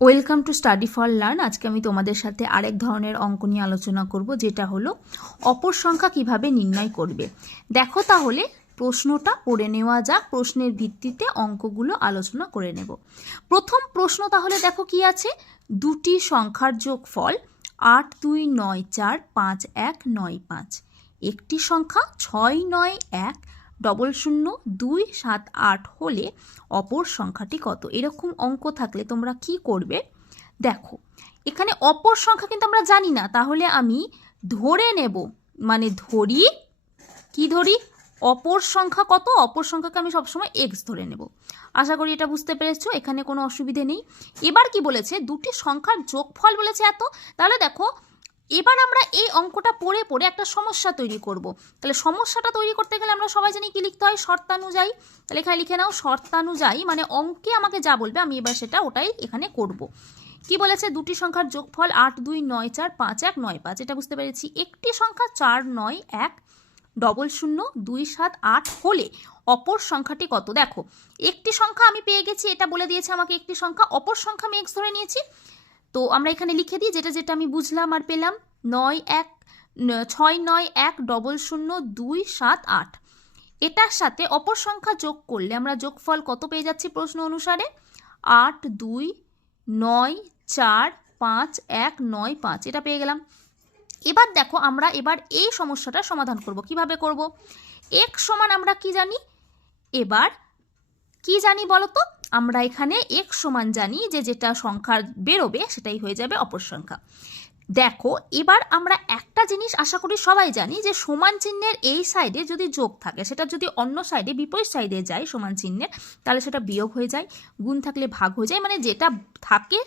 Welcome to study for learn. আজকে আমি তোমাদের সাথে আরেক ধরনের অঙ্ক নিয়ে আলোচনা করব, যেটা হলো অপর সংখ্যা কিভাবে নির্ণয় করবে। দেখো তাহলে প্রশ্নটা পড়ে নেওয়া যাক, প্রশ্নের ভিত্তিতে অঙ্কগুলো আলোচনা করে নেব। প্রথম প্রশ্ন তাহলে দেখো কি আছে, দুটি সংখ্যার যোগফল 8 2 9 4 5 1 9 5। একটি সংখ্যা 6 9 1 00 2 7 8 হলে অপর সংখ্যাটি কত? এরকম অঙ্ক থাকলে তোমরা কি করবে? দেখো এখানে অপর সংখ্যা কিন্তু আমরা জানি না, তাহলে আমি ধরে নেব, মানে ধরি, কি ধরি? অপর সংখ্যা কত? অপর সংখ্যাকে আমি সবসময় এক্স ধরে নেব। আশা করি এটা বুঝতে পেরেছো, এখানে কোনো অসুবিধে নেই। এবার কি বলেছে? দুটি সংখ্যার যোগফল বলেছে এত। তাহলে দেখো এবার আমরা এই অঙ্কটা পড়ে পড়ে একটা সমস্যা তৈরি করব। তাহলে সমস্যাটা তৈরি করতে গেলে আমরা সবাই জানি কি লিখতে হয়, শর্তানুযায়ী। তাহলে এখানে লিখে নাও শর্তানুযায়ী, মানে অঙ্কে আমাকে যা বলবে আমি এবার ওটাই এখানে করব। কি বলেছে? দুটি সংখ্যার যোগফল 8 2 9 4 5 1 9 5, এটা বুঝতে পেরেছি। একটি সংখ্যা 4 9 1 00 2 7 8 হলে অপর সংখ্যাটি কত? দেখো একটি সংখ্যা আমি পেয়ে গেছি, এটা বলে দিয়েছে আমাকে একটি সংখ্যা, অপর সংখ্যা আমি এক্স ধরে নিয়েছি। তো আমরা এখানে লিখে দিই যেটা যেটা আমি বুঝলাম আর পেলাম। 6 9 1 00 2 7 8, এটার সাথে অপর সংখ্যা যোগ করলে আমরা যোগফল কত পেয়ে যাচ্ছি প্রশ্ন অনুসারে? 8 2 9 4 5 1 9 5, এটা পেয়ে গেলাম। এবার দেখো আমরা এবার এই সমস্যাটা সমাধান করব। কিভাবে করব? x সমান আমরা কি জানি? এবার কি জানি বলো তো? আমরা এখানে x সমান জানি যে যেটা সংখ্যা বেরোবে সেটাই হয়ে যাবে অপর সংখ্যা। দেখো এবার আমরা একটা জিনিস আশা করি সবাই জানি, যে সমান চিহ্নের এই সাইডে যদি যোগ থাকে, সেটা যদি অন্য সাইডে বিপরীত সাইডে যায় সমান চিহ্নের, তাহলে সেটা বিয়োগ হয়ে যায়। গুণ থাকলে ভাগ হয়ে যায়, মানে যেটা থাকে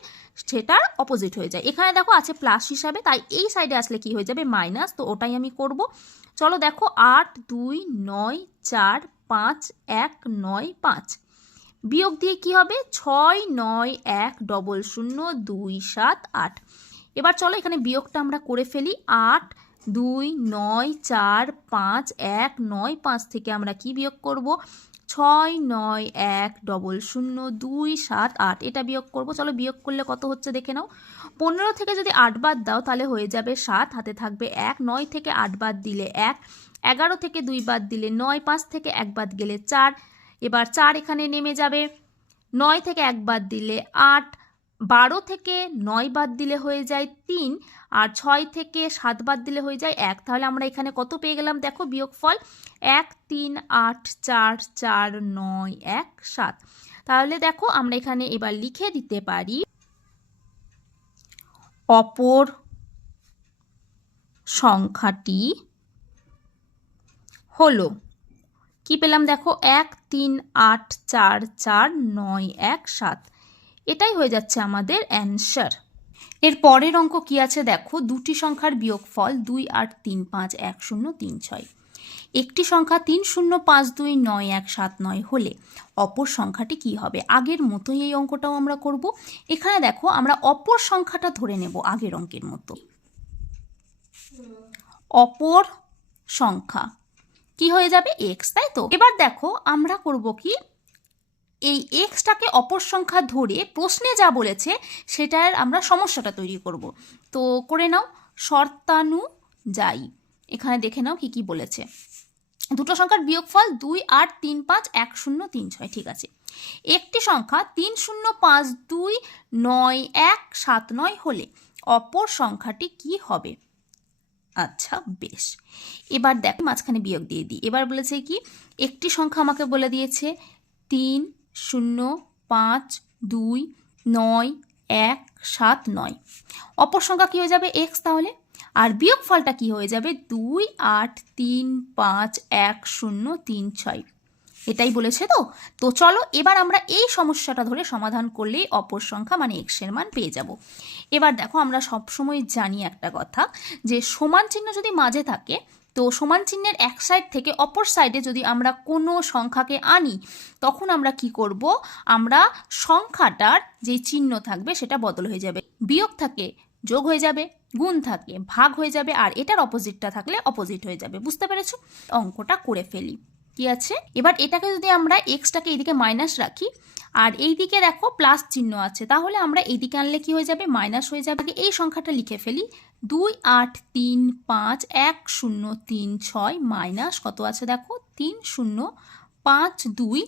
সেটার অপোজিট হয়ে যায়। এখানে দেখো আছে প্লাস হিসাবে, তাই এই সাইডে আসলে কি হয়ে যাবে? মাইনাস। তো ওটাই আমি করব। চলো দেখো 8 2 9 4 5 1 9 5 বিয়োগ দিয়ে কি হবে? 6 9 1 00 2 7 8। এবার চলো এখানে বিয়োগটা আমরা করে ফেলি। 8 2 9 4 5 1 9 5 থেকে আমরা কি বিয়োগ করব? 6 9 1 00 2 7 8, এটা বিয়োগ করব। চলো বিয়োগ করলে কত হচ্ছে দেখে নাও। 15 থেকে যদি 8 বাদ দাও তাহলে হয়ে যাবে 7, হাতে থাকবে 1। 9 থেকে 8 বাদ দিলে 1, 11 থেকে 2 বাদ দিলে 9, 5 থেকে 1 বাদ গেলে 4। এবার 4 এখানে নেমে যাবে। 9 থেকে 1 বাদ দিলে 8, 12 থেকে 9 বাদ দিলে হয়ে যায় 3, আর 6 থেকে 7 বাদ দিলে হয়ে যায় 1। তাহলে আমরা এখানে কত পেয়ে গেলাম? দেখো বিয়োগফল 1 3 8 4 4 9 1 7। তাহলে দেখো আমরা এখানে এবার লিখে দিতে পারি অপর সংখ্যাটি হলো, কি পেলাম দেখো? 1 3 8 4 4 9 1 7, এটাই হয়ে যাচ্ছে আমাদের অ্যান্সার। এর পরের অঙ্ক কি আছে দেখো, দুটি সংখ্যার বিয়োগফল 2 8 3 5 1 0 3 6। একটি সংখ্যা 3 0 5 2 9 1 7 9 হলে অপর সংখ্যাটি কি হবে? আগের মতোই এই অঙ্কটাও আমরা করব। এখানে দেখো আমরা অপর সংখ্যাটা ধরে নেব আগের অঙ্কের মতো। অপর সংখ্যা কি হয়ে যাবে? এক্স, তাই তো? এবার দেখো আমরা করব কি, এই এক্সটাকে অপর সংখ্যা ধরে প্রশ্নে যা বলেছে সেটার আমরা সমস্যাটা তৈরি করব। তো করে নাও শর্তানুযায়ী। এখানে দেখে নাও কি কি বলেছে। দুটো সংখ্যার বিয়োগফল 2 8 3 5 1 0 3 6, ঠিক আছে। একটি সংখ্যা 3 0 5 2 9 1 7 9 হলে অপর সংখ্যাটি কি হবে? আচ্ছা বেশ, এবার দেখো মাঝখানে বিয়োগ দিয়ে দিই। এবার বলেছে কি, একটি সংখ্যা আমাকে বলে দিয়েছে 3 0 5 2 9 1 7 9, অপর সংখ্যা কি হয়ে যাবে? এক্স। তাহলে আর বিয়োগফলটা কি হয়ে যাবে? 2 8 3 5 1 0 3 6, এটাই বলেছে। তো তো চলো এবার আমরা এই সমস্যাটা ধরে সমাধান করলেই অপর সংখ্যা মানে এক্স এর মান পেয়ে যাব। এবার দেখো আমরা সবসময় জানি একটা কথা, যে সমান চিহ্ন যদি মাঝে থাকে, তো সমান চিহ্নের এক সাইড থেকে অপর সাইডে যদি আমরা কোনো সংখ্যাকে আনি, তখন আমরা কি করব? আমরা সংখ্যাটার যে চিহ্ন থাকবে সেটা বদল হয়ে যাবে। বিয়োগ থাকে যোগ হয়ে যাবে, গুণ থাকে ভাগ হয়ে যাবে, আর এটার অপোজিটটা থাকলে অপোজিট হয়ে যাবে। বুঝতে পেরেছো? অঙ্কটা করে ফেলি। কি আছে? এবার এটাকে যদি আমরা এক্সটাকে এইদিকে মাইনাস রাখি আর এইদিকে দেখো প্লাস চিহ্ন আছে, তাহলে আমরা এইদিকে আনলে কি হয়ে যাবে? মাইনাস হয়ে যাবে। এই সংখ্যাটা লিখে ফেলি, 2 8 3 5 1 0 3 6 মাইনাস কত আছে দেখো 3 0 5 2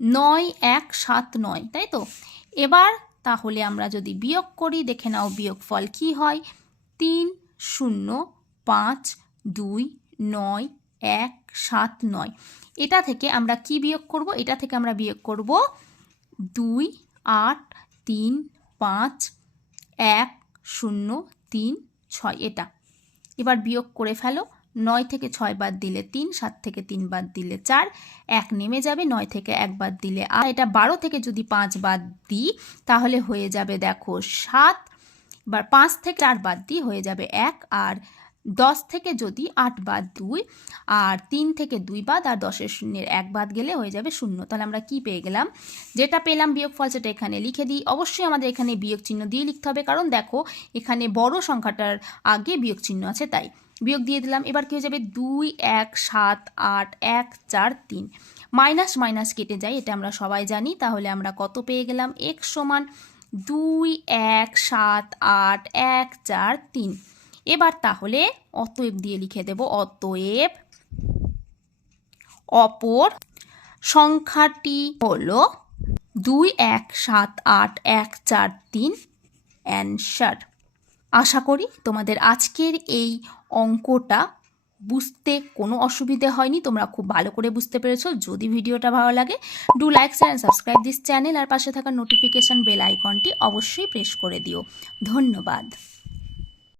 9 1 7 9, তাই তো? এবার তাহলে আমরা যদি বিয়োগ করি, দেখে নাও বিয়োগফল কি হয়। 3 0 5 2 9 1 7 9। এটা থেকে আমরা কি বিয়োগ করব? এটা থেকে আমরা বিয়োগ করব 2 8 3 5 1 0 3 6 এটা। এবার বিয়োগ করে ফেলো, 9 থেকে 6 বাদ দিলে 3, 7 থেকে 3 বাদ দিলে 4, 1 নেমে যাবে, 9 থেকে 1 বাদ দিলে আর এটা 12 থেকে যদি 5 বাদ দিই তাহলে হয়ে যাবে দেখো 7। এবার 5 থেকে 4 বাদ দিই হয়ে যাবে 1, আর 10 থেকে যদি 8 বাদ 2, আর 3 থেকে 2 বাদ আর 10-এর শূন্যের 1 বাদ গেলে হয়ে যাবে 0। তাহলে আমরা কি পেয়ে গেলাম? যেটা পেলাম বিয়োগফল সেটা এখানে লিখে দিই। অবশ্যই আমাদের এখানে বিয়োগ চিহ্ন দিয়ে লিখতে হবে, কারণ দেখো এখানে বড় সংখ্যাটার আগে বিয়োগ চিহ্ন আছে, তাই বিয়োগ দিয়ে দিলাম। এবার কি হয়ে যাবে? 2 1 7 8 1 4 3, মাইনাস মাইনাস কেটে যায়, এটা আমরা সবাই জানি। তাহলে আমরা কত পেয়ে গেলাম? x সমান 2 1 7 8 1 4 3। এবার তাহলে অতএব দিয়ে লিখে দেব, অতএব অপর সংখ্যাটি হলো 2 1 7 8 1 4 3 অ্যানসার। আশা করি তোমাদের আজকের এই অঙ্কটা বুঝতে কোনো অসুবিধে হয়নি, তোমরা খুব ভালো করে বুঝতে পেরেছো। যদি ভিডিওটা ভালো লাগে, do like and subscribe this channel, আর পাশে থাকা নোটিফিকেশন বেল আইকনটি অবশ্যই প্রেস করে দিও। ধন্যবাদ।